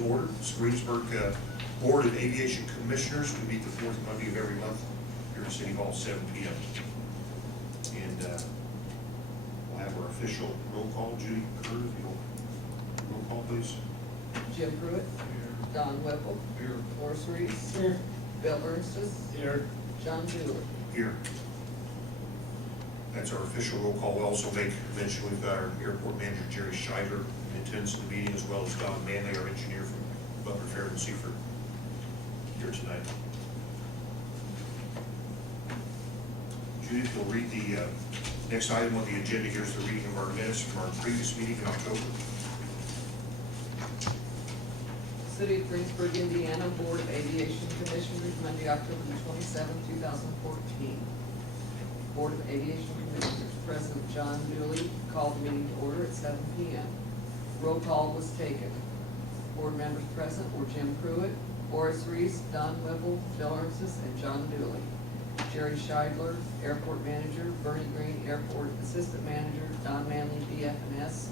to order. It's Greensburg Board of Aviation Commissioners. We meet the fourth Monday of every month here at City Hall, 7 p.m. And we'll have our official roll call. Judy Kerr, if you'll roll call, please. Jim Pruitt. Here. Don Whipple. Here. Horace Reese. Here. Bill Ernstis. Here. John Dooley. Here. That's our official roll call. We'll also make mention we've got our airport manager, Jerry Scheidler, attends the meeting, as well as Don Manley, our engineer from Butler, Fair and Seaford, here tonight. Judy, if you'll read the next item on the agenda. Here's the reading of our minutes from our previous meeting in October. City of Greensburg, Indiana, Board of Aviation Commissioners, Monday, October the 27th, 2014. Board of Aviation Commissioners, President John Dooley called the meeting to order at 7 p.m. Roll call was taken. Board members present were Jim Pruitt, Horace Reese, Don Whipple, Bill Ernstis, and John Dooley. Jerry Scheidler, Airport Manager, Bernie Green, Airport Assistant Manager, Don Manley, BF&S,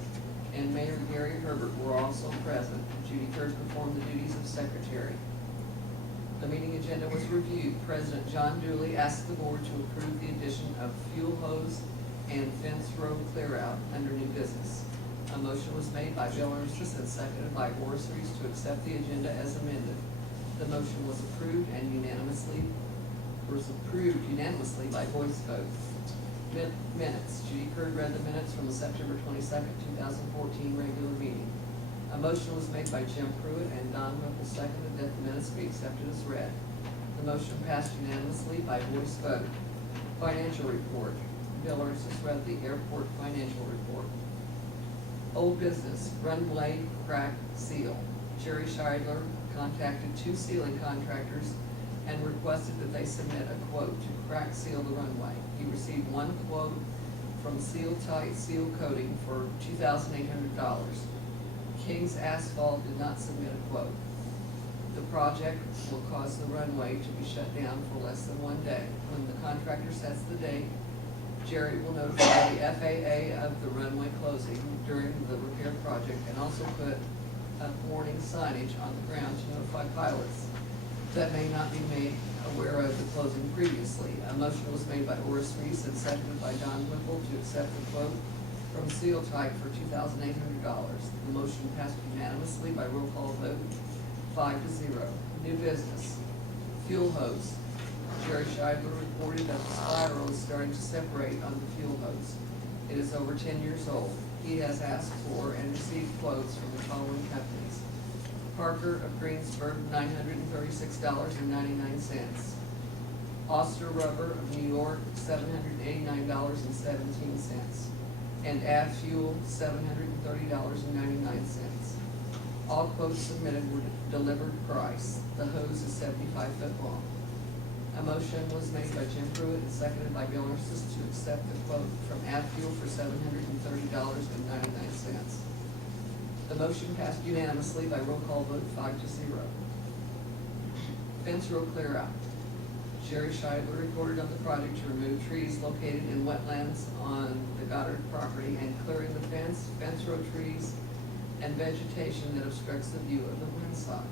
and Mayor Gary Herbert were also present. Judy Kerr performed the duties of Secretary. The meeting agenda was reviewed. President John Dooley asked the board to approve the addition of fuel hose and fence row clear-out under new business. A motion was made by Bill Ernstis and seconded by Horace Reese to accept the agenda as amended. The motion was approved unanimously by voice vote. Minutes. Judy Kerr read the minutes from the September 22nd, 2014 regular meeting. A motion was made by Jim Pruitt and Don Whipple seconded that the minutes be accepted as read. The motion passed unanimously by voice vote. Financial report. Bill Ernstis read the airport financial report. Old business, runway crack seal. Jerry Scheidler contacted 2 sealing contractors and requested that they submit a quote to crack seal the runway. He received 1 quote from Seal Tight Seal Coating for $2,800. King's Asphalt did not submit a quote. The project will cause the runway to be shut down for less than 1 day. When the contractor sets the date, Jerry will notify the FAA of the runway closing during the repair project and also put a warning signage on the ground to notify pilots that may not be made aware of the closing previously. A motion was made by Horace Reese and seconded by Don Whipple to accept the quote from Seal Tight for $2,800. The motion passed unanimously by roll call vote 5-0. New business. Fuel hose. Jerry Scheidler reported that the spiral is starting to separate on the fuel hose. It is over 10 years old. He has asked for and received quotes from the following companies. Parker of Greensburg, $936.99. Oster Rubber of New York, $789.17. And Av Fuel, $730.99. All quotes submitted were delivered price. The hose is 75 foot long. A motion was made by Jim Pruitt and seconded by Bill Ernstis to accept the quote from Av Fuel for $730.99. The motion passed unanimously by roll call vote 5-0. Fence row clear out. Jerry Scheidler reported on the project to remove trees located in wetlands on the Goddard property and clearing the fence row trees, and vegetation that obstructs the view of the windsock.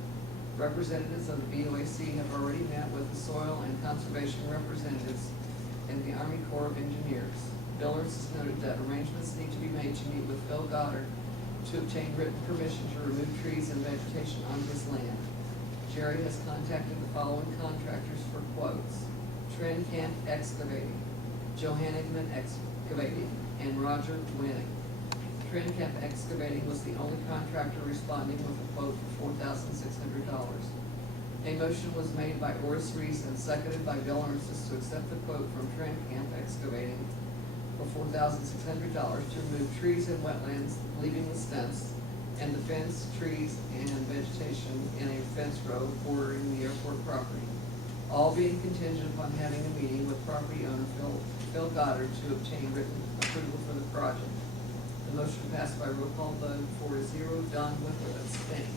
Representatives of the BOAC have already met with the soil and conservation representatives and the Army Corps of Engineers. Bill Ernstis noted that arrangements need to be made to meet with Phil Goddard to obtain written permission to remove trees and vegetation on his land. Jerry has contacted the following contractors for quotes: Camp Excavating, Johannigman Excavating, and Roger Winning. Camp Excavating was the only contractor responding with a quote for $4,600. A motion was made by Horace Reese and seconded by Bill Ernstis to accept the quote from Camp Excavating for $4,600 to remove trees and wetlands, leaving the stumps and the fence, trees, and vegetation in a fence row bordering the airport property, all being contingent upon having a meeting with property owner Phil Goddard to obtain written approval for the project. The motion passed by roll call vote 4-0. Don Whipple abstained.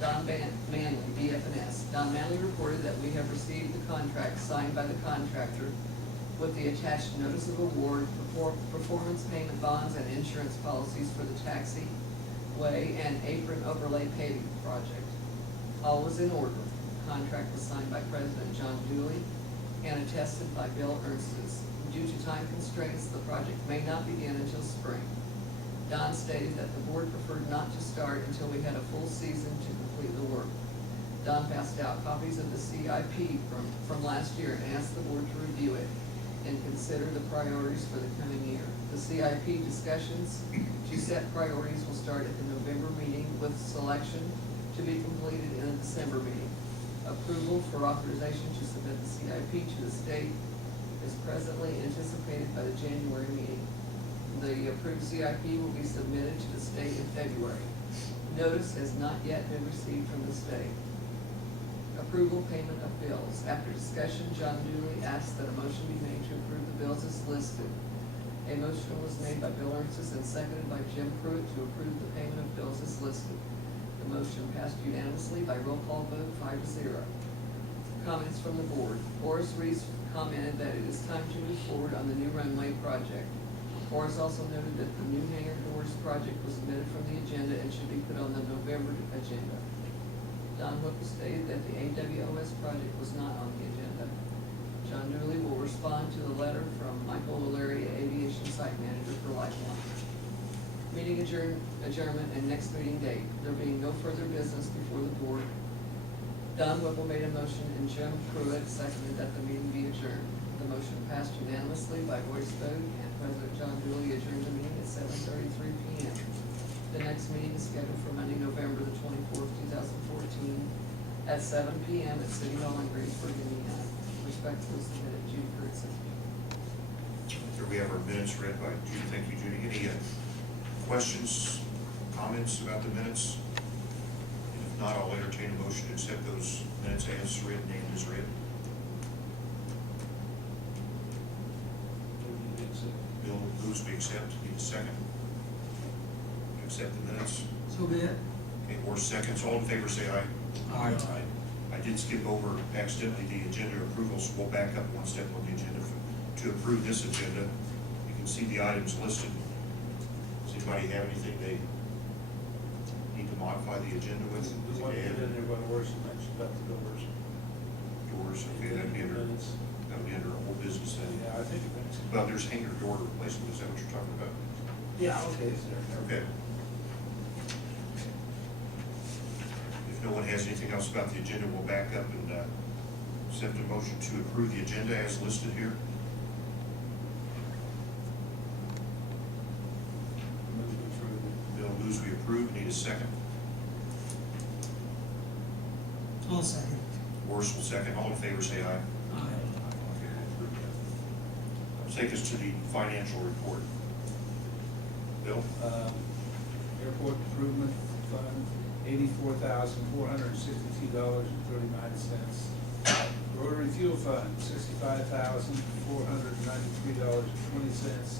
Don Manley, BF&S. Don Manley reported that we have received the contract signed by the contractor with the attached notice of award, performance payment bonds, and insurance policies for the taxi, Way and apron overlay paving project. All was in order. Contract was signed by President John Dooley and attested by Bill Ernstes. Due to time constraints, the project may not begin until spring. Don stated that the board preferred not to start until we had a full season to complete the work. Don passed out copies of the CIP from last year and asked the board to review it and consider the priorities for the coming year. The CIP discussions to set priorities will start at the November meeting with selection to be completed in the December meeting. Approval for authorization to submit the CIP to the state is presently anticipated by the January meeting. The approved CIP will be submitted to the state in February. Notice has not yet been received from the state. Approval payment of bills. After discussion, John Dooley asked that a motion be made to approve the bills as listed. A motion was made by Bill Ernstes and seconded by Jim Pruitt to approve the payment of bills as listed. The motion passed unanimously by roll call vote 5-0. Comments from the board. Horace Reese commented that it is time to move forward on the new runway project. Horace also noted that the new hangar doors project was omitted from the agenda and should be put on the November agenda. Don Whipple stated that the AWOS project was not on the agenda. John Dooley will respond to the letter from Michael O'Leary, Aviation Site Manager for Lifeline. Meeting adjournment and next meeting date. There being no further business before the board, Don Whipple made a motion and Jim Pruitt seconded that the meeting be adjourned. The motion passed unanimously by voice vote and President John Dooley adjourned the meeting at 7:33 p.m. The next meeting is scheduled for Monday, November the 24th, 2014 at 7 p.m. at City Hall in Greensburg, Indiana. Respectfully submitted, Judy Kurtz. Here we have our minutes read by Judy. Thank you, Judy. Any questions, comments about the minutes? If not, I'll entertain a motion to accept those minutes as written and as read. Bill moves we accept. Need a second? Accept the minutes. So be it. Okay, or seconds. All in favor say aye. Aye. I did skip over accidentally the agenda approvals. We'll back up one step on the agenda to approve this agenda. You can see the items listed. Does anybody have anything they need to modify the agenda with? The one that in there by Horace mentioned about the doors. Doors, okay, that'd be under old business then. Yeah, I think it makes. Well, there's hangar door replacement. Is that what you're talking about? Yeah, okay, it's there. Okay. If no one has anything else about the agenda, we'll back up and accept a motion to approve the agenda as listed here. Move to approve it. Bill moves we approve. Need a second. I'll second. Horace will second. All in favor say aye. Aye. Take us to the financial report. Bill? Airport Improvement Fund, $84,462.39. Rotary Fuel Fund, $65,493.20.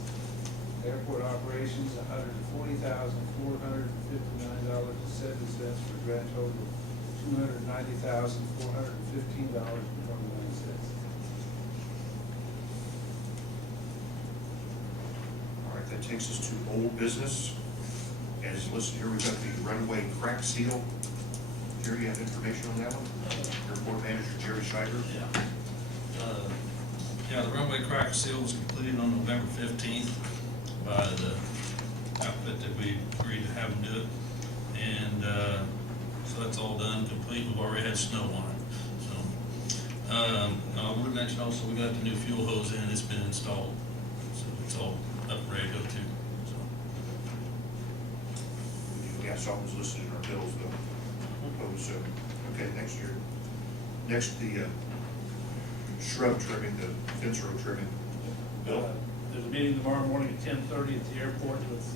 Airport Operations, $140,459.07 for a grand total of $290,415.29. All right, that takes us to old business. As listed here, we've got the runway crack seal. Jerry, you have information on that one? Airport Manager Jerry Scheider. Yeah, the runway crack seal was completed on November 15th by the outfit that we agreed to have them do it. And so that's all done, complete. We've already had snow on it. So I would mention also we got the new fuel hose in, it's been installed. So it's all up and ready to go too. So. Yeah, something was listed in our bills though. So, okay, next year. Next, the shrub trimming, the fence row trimming. Bill? There's a meeting tomorrow morning at 10:30 at the airport with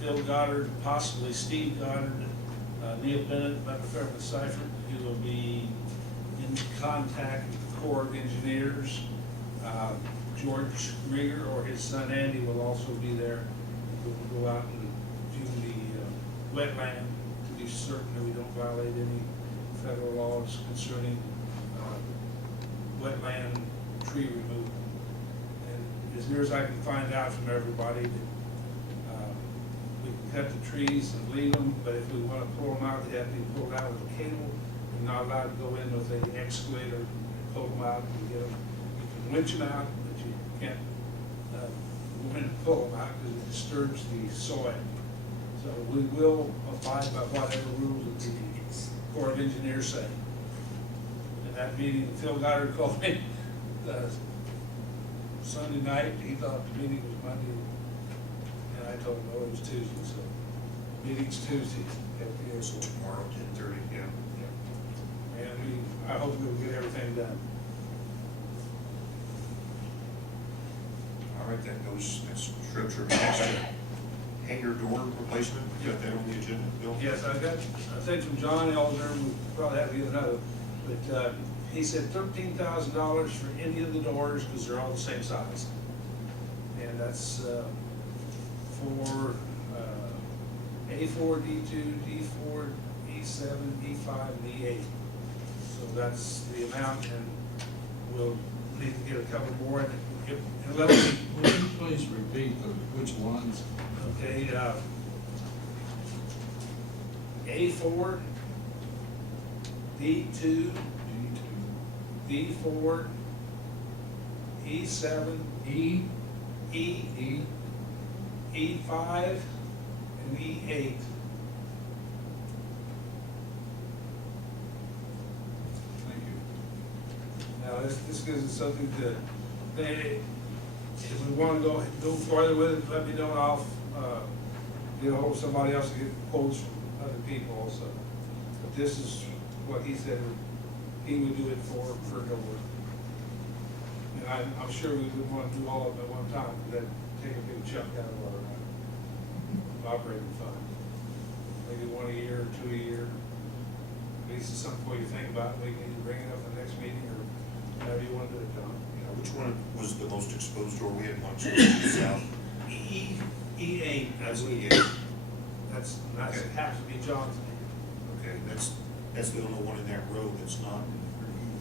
Phil Goddard, possibly Steve Goddard, Neil Bennett, Matt McCarthy Seifert, who will be in contact with the Corps of Engineers. George Rieger or his son Andy will also be there. We'll go out and do the wetland to be certain that we don't violate any federal laws concerning wetland tree removal. And as near as I can find out from everybody, that we can cut the trees and leave them, but if we wanna pull them out, they have to be pulled out with a cable. We're not allowed to go in with an excavator and pull them out and get them. You can winch them out, but you can't, go in and pull them out because it disturbs the soil. So we will abide by whatever rules that the Corps of Engineers say. In that meeting, Phil Goddard called me, Sunday night, he thought the meeting was Monday, and I told him, no, it was Tuesday, so meeting's Tuesday at the So airport. tomorrow, 10:30, yeah. And I hope we'll get everything done. All right, that goes, that's Shrub. Next, hangar door replacement, you got that on the agenda, Bill? Yes, I got, I think from John Elder, we probably have to get another, but, he said $13,000 for any of the doors, because they're all the same size. And that's, for, A4, D2, D4, E7, E5, and E8. So that's the amount, and we'll need to get a couple more, and let me, Would you please repeat which ones? okay, A4, D2, D4, E7, E, E, E5, and E8. thank you. Now, this gives us something to, if we want to go farther with it, let me know, and I'll, get a hold of somebody else to get quotes from other people also. But this is what he said he would do it for per door. And I'm sure we would want to do all of them at one time, because that'd take a big chunk out of our operating fund. Maybe one a year, or two a year. At least it's something for you to think about, we can either bring it up in the next meeting, or however you want to do it, John. Yeah, which one was the most exposed door? We had one exposed to the south. E8, That's that's, the, yeah. that's, Okay. has to be John's. Okay, that's the only one in that row that's not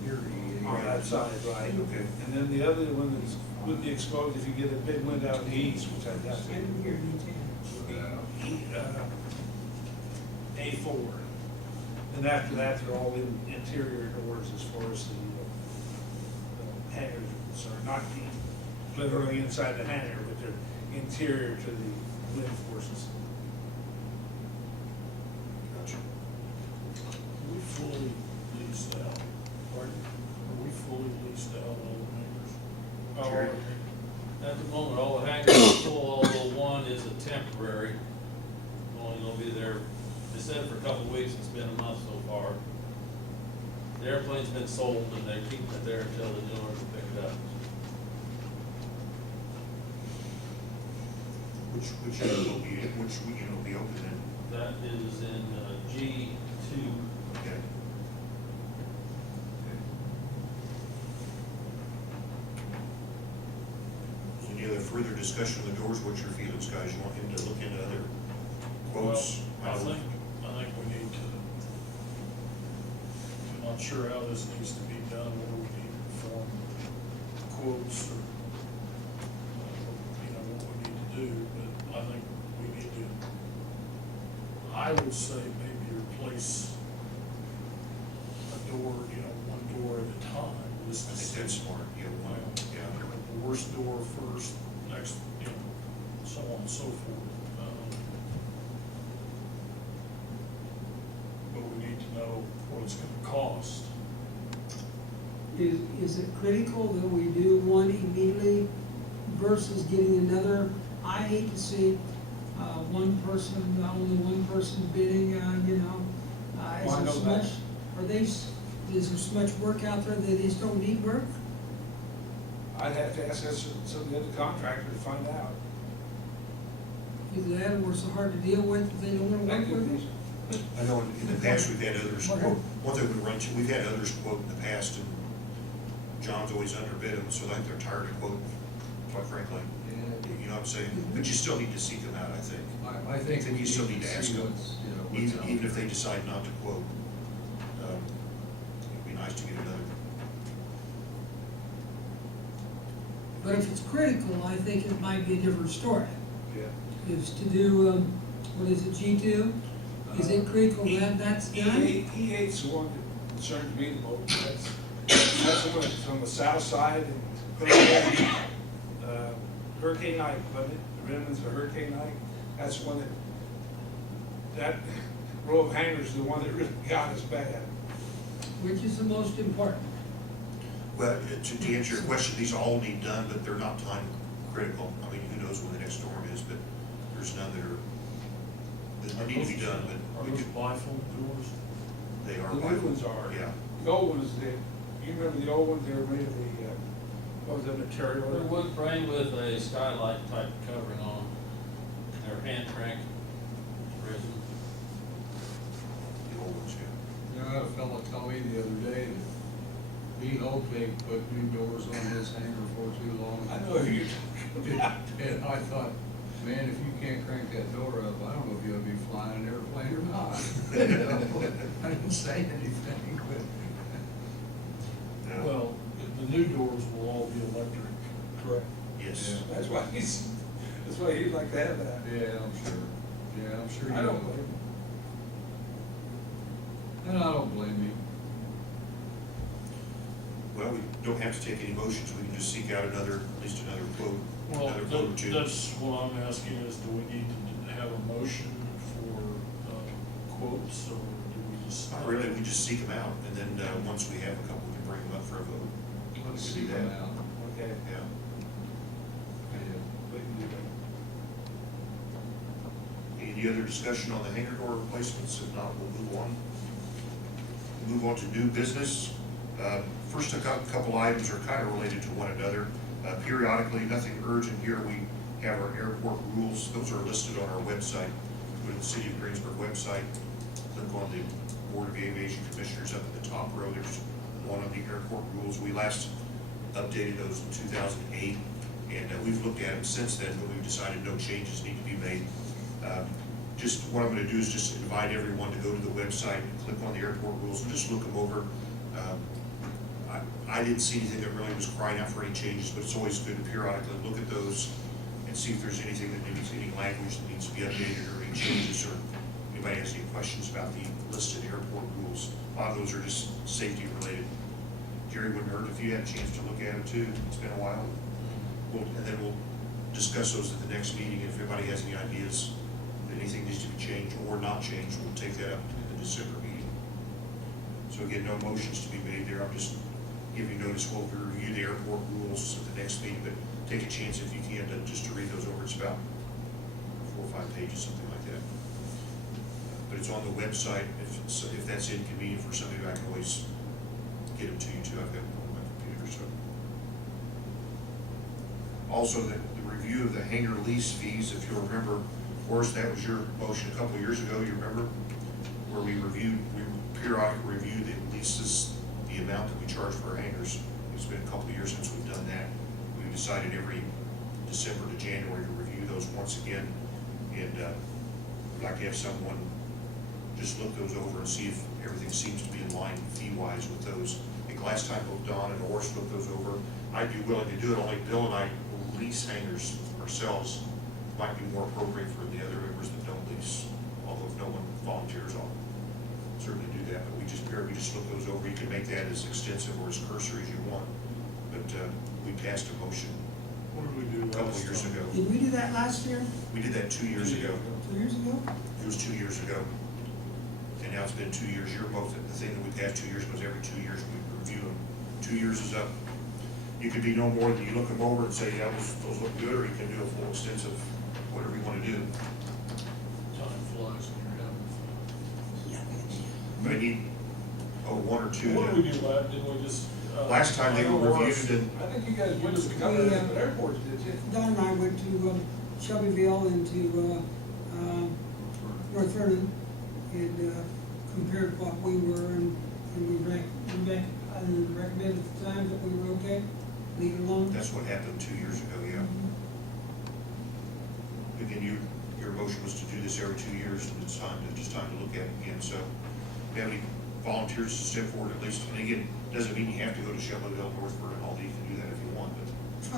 near E. On that side, right. Okay. And then the other one that's, would be exposed if you get a big wind out in the east, which I doubt. I didn't hear you, Tim. A4. And after that, they're all in interior doors as far as the hangars are concerned, not literally inside the hangar, but they're interior to the wind forces. Gotcha. Are we fully leased out? Pardon? Are we fully leased out all the hangars? Sure. At the moment, all the hangars are full, although one is a temporary. Only gonna be there, they said for a couple of weeks, it's been a month so far. The airplane's been sold and they're keeping it there until the new ones are picked up. Which unit will be, which unit will be open then? That is in G2. Okay. Any other further discussion of the doors? What's your feelings, guys? You want him to look into other quotes? Well, I think we need to, I'm not sure how this needs to be done, whether we need to form quotes or, what we need to do, but I think we need to, I would say maybe replace a door, one door at a time. I think that's smart, yeah, one, yeah. The worst door first, next, so on and so forth. But we need to know what it's gonna cost. Is it critical that we do one immediately versus getting another? I hate to see, only one person bidding, I is know there so that. much, is there so much work out there that they just don't need work? I'd have to ask some of the other contractors to find out. Either that or it's so hard to deal with, that they don't wanna That work could with be. it? I know in the past, we've had others What quote, one thing we run, we've had others quote in the past, and John's always underbid them, so I think they're tired of quoting, quite frankly. You know what I'm saying? But you still need to seek them out, I think. I think Then you still need to ask see them. what's, what's out Even if there. they decide not to quote. It'd be nice to get another. But if it's critical, I think it might be a different story. Yeah. Is to do, What is it, G2? Is it critical that that's done? E8's the one that concerns me the most. That's the one that's on the south side and Hurricane Ike, wasn't it? The remnants of Hurricane Ike. That's the one that row of hangars is the one that really got us bad. Which is the most important? Well, to answer your question, these all need done, but they're not time critical. I mean, who knows when the next storm is, but there's none that need to be done, but Are we those could, bifold doors? they are. The new ones are. Yeah. The old ones, you remember the old ones, they were made of the, what was that material? They're wood frame with a skylight type covering on, they're hand crank resin. The old ones, yeah. You know, I had a fellow tell me the other day that he hoped they put new doors on his hangar for too long. I know you. And I thought, man, if you can't crank that door up, I don't know if you'll be flying an airplane or not. I didn't say anything, but. Yeah. Well, the new doors will all be electric. Correct. Yes. That's why he'd like to have that. Yeah, I'm sure. Yeah, I'm sure you I don't will. blame him. And I don't blame you. Well, we don't have to take any motions. We can just seek out at least another quote, Well, another quote or two. that's what I'm asking is, do we need to have a motion for quotes, or do we just? Not really, we just seek them out, and then, once we have a couple, we can bring them up for a vote. Let's We can see do them that. out. Okay. Yeah. Yeah. We can do that. Any other discussion on the hangar door replacements? If not, we'll move on. Move on to new business. First, a couple items are kind of related to one another. Periodically, nothing urgent here, we have our airport rules. Those are listed on our website. Go to the City of Greensburg website, click on the Board of Aviation Commissioners up at the top row. There's one on the airport rules. We last updated those in 2008, and we've looked at them since then, but we've decided no changes need to be made. Just what I'm going to do is just invite everyone to go to the website, click on the airport rules, and just look them over. I didn't see anything that really was crying out for any changes, but it's always good to periodically look at those and see if there's anything that needs, any language that needs to be updated or any changes, or anybody has any questions about the listed airport rules. A lot of those are just safety related. Jerry, wouldn't hurt if you had a chance to look at it too. It's been a while. And then we'll discuss those at the next meeting. If everybody has any ideas that anything needs to be changed or not changed, we'll take that up in the December meeting. So again, no motions to be made there. I'm just giving notice. We'll review the airport rules at the next meeting, but take a chance if you can just to read those over. It's about 4 or 5 pages, something like that. But it's on the website. If that's inconvenient for somebody, I can always get them to you too. I've got them on my computer. So also the review of the hangar lease fees. If you'll remember, Forrest, that was your motion a couple of years ago. You remember where we periodically reviewed the leases, the amount that we charge for our hangars. It's been a couple of years since we've done that. We've decided every December to January to review those once again, and we'd like to have someone just look those over and see if everything seems to be in line fee-wise with those. I think last time both Don and Horace looked those over. I'd be willing to do it, only Bill and I lease hangars ourselves. Might be more appropriate for the other members that don't lease, although if no one volunteers, I'll certainly do that, but we just look those over. You can make that as extensive or as cursory as you want, but we passed a motion What did we do a couple of last years time? ago. Did we do that last year? We did that 2 years ago. 2 years ago? It was 2 years ago, and now it's been 2 years. Your most, the thing that we passed 2 years was every 2 years we review them. 2 years is up. You could be no more than you look them over and say, yeah, those look good, or you can do a full extensive, whatever you want to do. Time flies when you're having fun. Yeah, But I need, one or two. What did we do last, didn't we just? Last time they were reviewed, and I think you guys went to a couple of different airports, did you? Don and I went to Shelbyville and to North Vernon and compared what we were, and we recommended at the time that we were okay, leave it alone. that's what happened 2 years ago, yeah. Again, your motion was to do this every 2 years, and it's time to look at it again. So, if you have any volunteers to step forward at least, and again, doesn't mean you have to go to Shelbyville, North Vernon, all you can do that if you want, but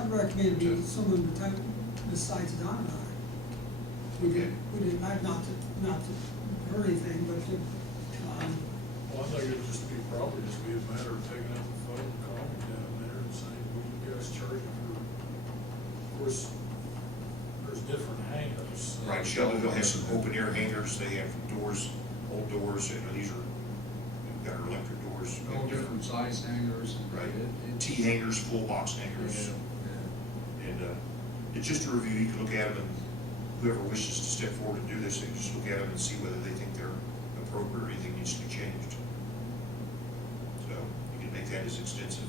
I'd recommend it be someone besides Don and I. we did, not to hurt anything, but to, Well, I think it'd just be, probably just be a matter of taking out the phone and calling down there and saying, well, you guys charging for, of course, there's different hangars. Right, Shelbyville has some open air hangars, they have doors, old doors, you know, these are, we've got our electric doors. All different size hangers. Right, It- T hangers, full box hangers. Yeah. And, it's just a review, you can look at them, and whoever wishes to step forward and do this, they can just look at them and see whether they think they're appropriate or anything needs to be changed. So, you can make that as extensive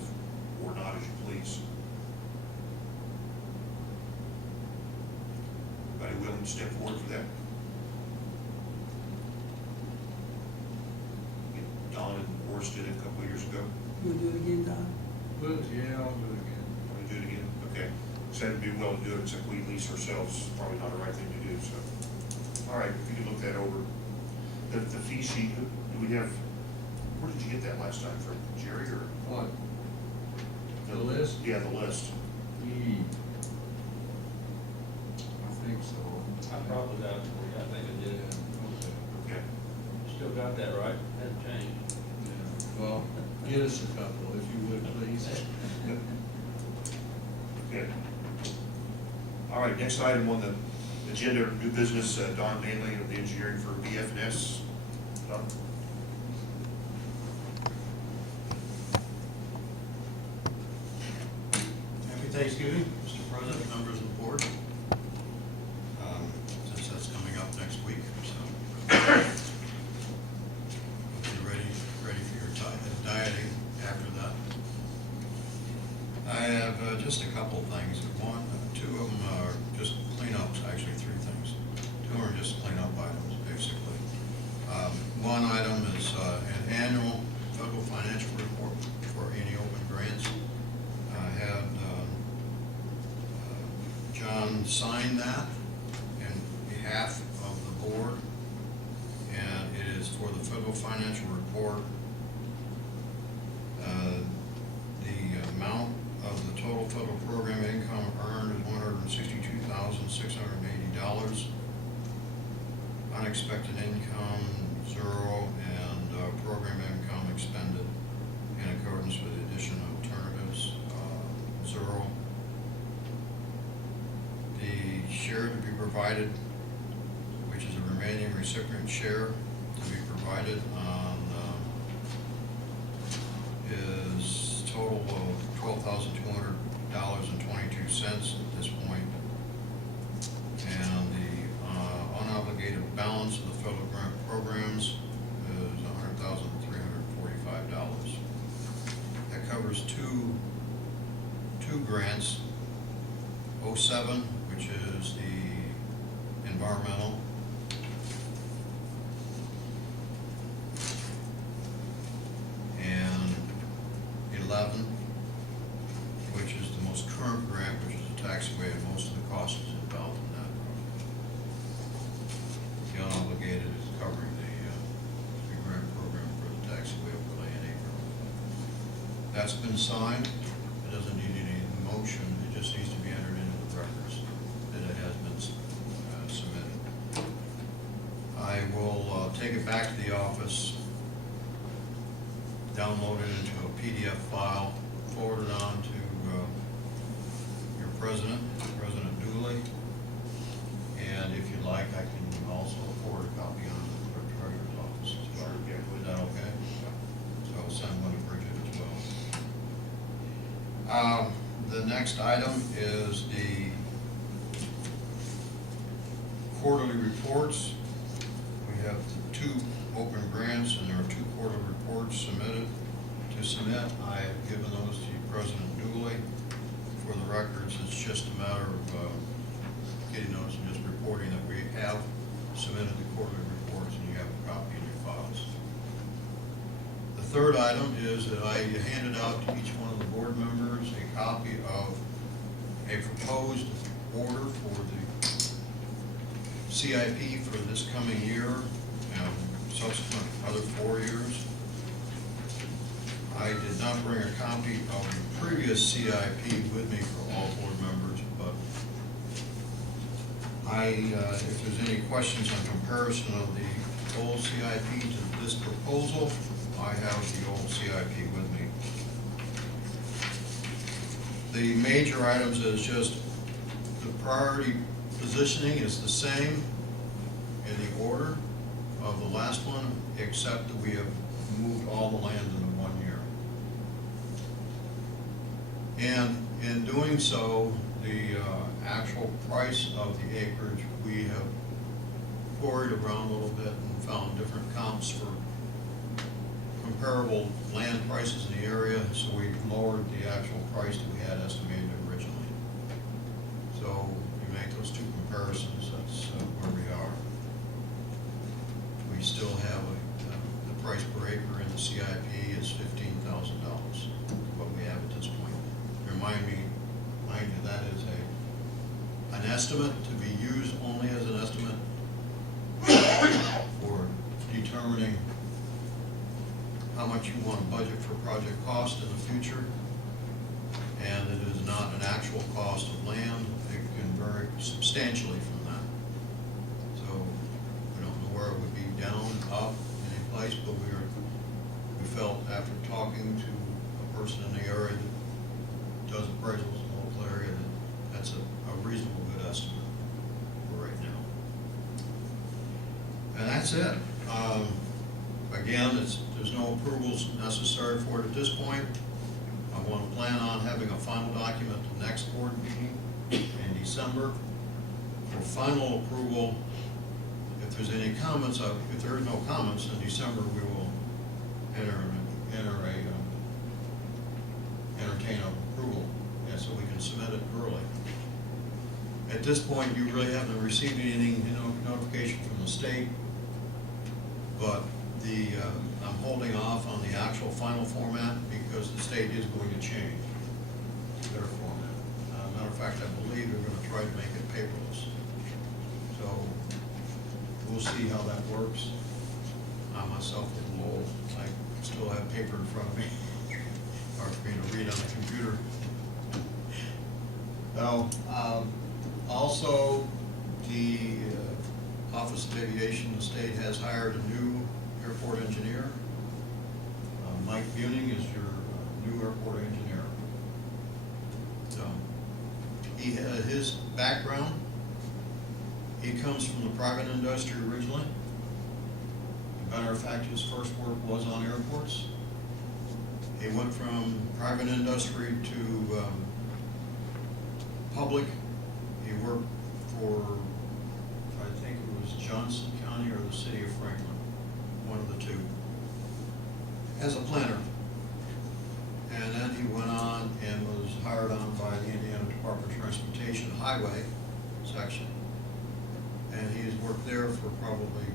or not as you please. Anybody willing to step forward for that? Don and Boris did it a couple of years ago. we'll do it again, Don. But, yeah, I'll do it again. Want to do it again? Okay. Said it'd be willing to do it, except we lease ourselves, probably not the right thing to do, so. All right, if you could look that over. The fee sheet, do we have, where did you get that last time from, Jerry, or? What? The list? Yeah, the list. I think so. I probably got it for you, I think I did. Yeah, Okay. Still got that, right? Hasn't changed. yeah. Well, get us a couple, if you would, please. Okay. All right, next item on the agenda, new business, Don Manley of the engineering for BF&S. Don? Happy Thanksgiving, Mr. President, members of the board. Since that's coming up next week, so. Hope you're ready for your dieting after that. I have just a couple things. Two of them are just cleanups, actually three things. Two are just cleanup items, basically. One item is an annual federal financial report for any open grants. I had John sign that in behalf of the board, and it is for the federal financial report. The amount of the total federal program income earned is $162,680. Unexpected income, 0, and program income expended in accordance with the addition of alternatives, 0. The share to be provided, which is a remaining recipient share to be provided on, is total of $12,200.22 at this point. And the unobligated balance of the federal grant programs is $100,345. That covers two grants, 07, which is the environmental, and 11, which is the most current grant, which is a taxiway, and most of the cost is involved in that project. The unobligated is covering the grant program for the taxiway overlay and apron. That's been signed. It doesn't need any motion. It just needs to be entered into the records that it has been submitted. I will take it back to the office, download it into a PDF file, forward it on to your president, President Dooley. And if you'd like, I can also forward a copy on to the treasurer's office as well. Is that okay? So I'll send one to Bridget as well. The next item is the quarterly reports. We have two open grants, and there are two quarterly reports submitted. To submit, I have given those to President Dooley. For the records, it's just a matter of getting those and just reporting that we have submitted the quarterly reports, and you have a copy in your files. The third item is that I handed out to each one of the board members a copy of a proposed order for the CIP for this coming year and subsequent other 4 years. I did not bring a copy of the previous CIP with me for all board members, but I if there's any questions on comparison of the old CIP to this proposal, I have the old CIP with me. The major items is just the priority positioning is the same in the order of the last one, except that we have moved all the land into 1 year. And in doing so, the actual price of the acreage, we have queried around a little bit and found different comps for comparable land prices in the area, so we lowered the actual price that we had estimated originally. So you make those two comparisons, that's where we are. We still have the price per acre in the CIP is $15,000, what we have at this point. Mind you, that is an estimate to be used only as an estimate for determining how much you want to budget for project cost in the future. And it is not an actual cost of land. It can vary substantially from that. So we don't know where it would be down, up, any place, but we felt after talking to a person in the area that does appraisals in the local area that that's a reasonable good estimate for right now. And that's it. Again, there's no approvals necessary for it at this point. I want to plan on having a final document the next board meeting in December. For final approval, if there's any comments, if there are no comments in December, we will entertain approval, and so we can submit it early. At this point, you really haven't received any notification from the state, but I'm holding off on the actual final format because the state is going to change their format. Matter of fact, I believe they're going to try to make it paperless. So we'll see how that works. I myself is a little old. I still have paper in front of me, hard for me to read on the computer. Now, also, the Office of Aviation, the state has hired a new airport engineer. Mike Buning is your new airport engineer. So, he had his background. He comes from the private industry originally. As a matter of fact, his first work was on airports. He went from private industry to public. He worked for, I think it was Johnson County or the city of Franklin, one of the two, as a planner. And then he went on and was hired on by the Indiana Department of Transportation Highway section. And he's worked there for probably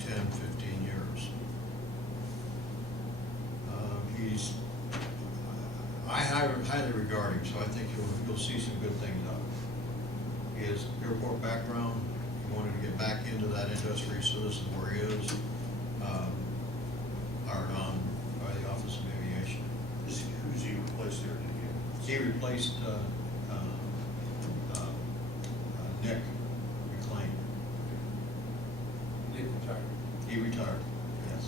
10, 15 years. I highly regard him, so I think you'll see some good things out of him. He has airport background. He wanted to get back into that industry, so this is where he is. Hired on by the Office of Aviation. Who's he replaced there? He replaced Nick McLean. Nick retired. He retired, yes.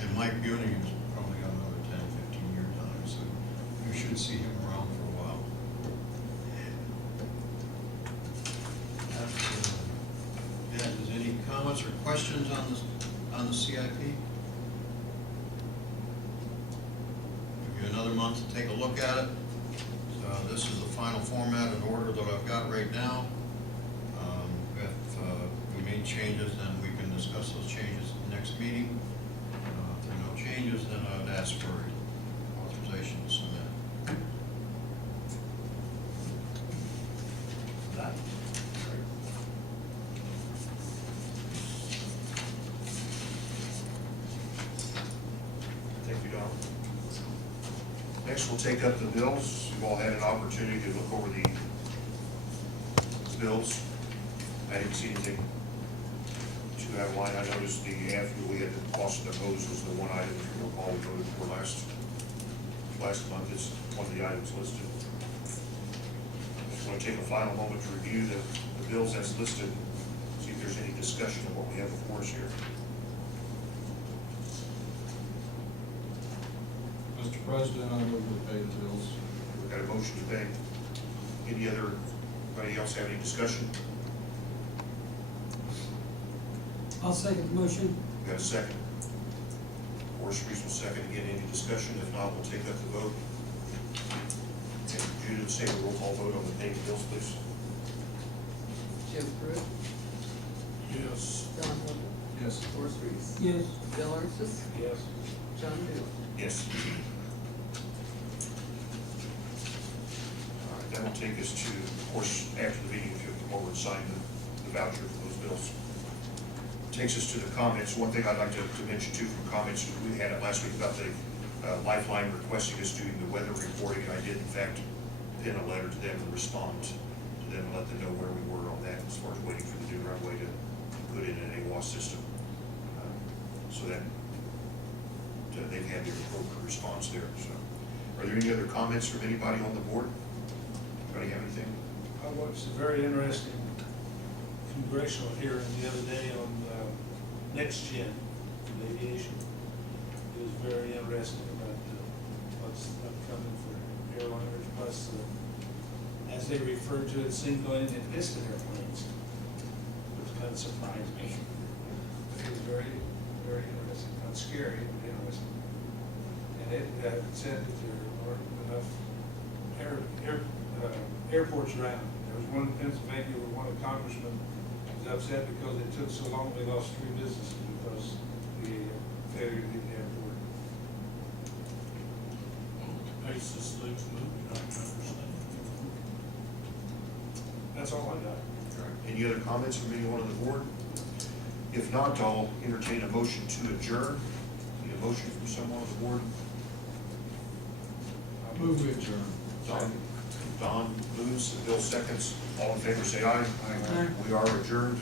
And Mike Buning has probably got another 10, 15 years on him, so you should see him around for a while. Yeah, does any comments or questions on the CIP? Give you another month to take a look at it. This is the final format and order that I've got right now. If we made changes, then we can discuss those changes at the next meeting. If there are no changes, then I would ask for authorization to submit. That. Thank you, Don. Next, we'll take up the bills. You've all had an opportunity to look over the bills. I didn't see anything too out of line. I noticed the after we had the cost of the hose was the one item, if you recall, we voted for last month. It's one of the items listed. want to take a final moment to review the bills as listed, see if there's any discussion of what we have before us here. Mr. President, I move we pay the bills. We've got a motion to pay. Anybody else have any discussion? I'll second the motion. We've got a second. Horace Reese will second. Again, any discussion? If not, we'll take up the vote. And Judith, say a roll call vote on the paying bills, please. Jim Pruitt, Yes. Don Whipple, Yes. Horace Reese, Yes. Bill Arntzes, Yes. John Dooley. Yes. All right, that'll take us to, of course, after the meeting, if you'll come over and sign the voucher for those bills. Takes us to the comments. One thing I'd like to mention too from comments, we had it last week about the Lifeline requesting us doing the weather reporting, and I did in fact pin a letter to them and respond to them and let them know where we were on that as far as waiting for the new runway to put in an AWAS system. So that they've had their appropriate response there, so. Are there any other comments from anybody on the board? Anybody have anything? I watched a very interesting congressional hearing the other day on next gen aviation. It was very interesting about what's upcoming for airliners, plus, as they refer to it, single-engine piston airplanes, which kind of surprised me. But it was very, very interesting, not scary, but interesting. And it said that there aren't enough airports around. There was one in Pennsylvania where one of the congressmen was upset because it took so long, they lost 3 businesses because the failure to get the airport. Pace this thing's moving, I can understand. That's all I got. All right. Any other comments from anyone on the board? If not, I'll entertain a motion to adjourn. Need a motion from someone on the board? Move we adjourn. Don moves, and Bill seconds. All in favor, say aye. Aye. We are adjourned.